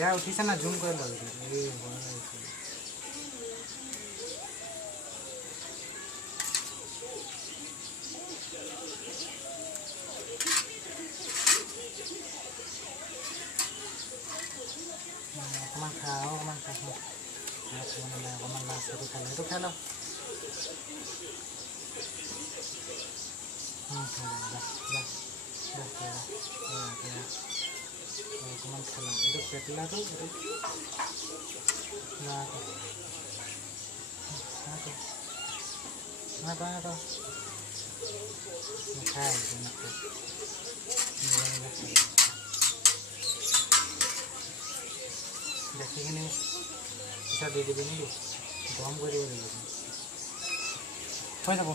या उठिছে না জুম কৰি লওঁ এই অকণমান খাওঁ অকণমান খাওঁ অকণমান মাছ সেইটো খাই লওঁ সেইটো খাই লওঁ অকণমান খালোঁ এইটো পেটলাটো এইটো নাখায় গাখীৰখিনি পিছত দি দিবি নেকি গৰম কৰি দিব লাগিব হৈ যাব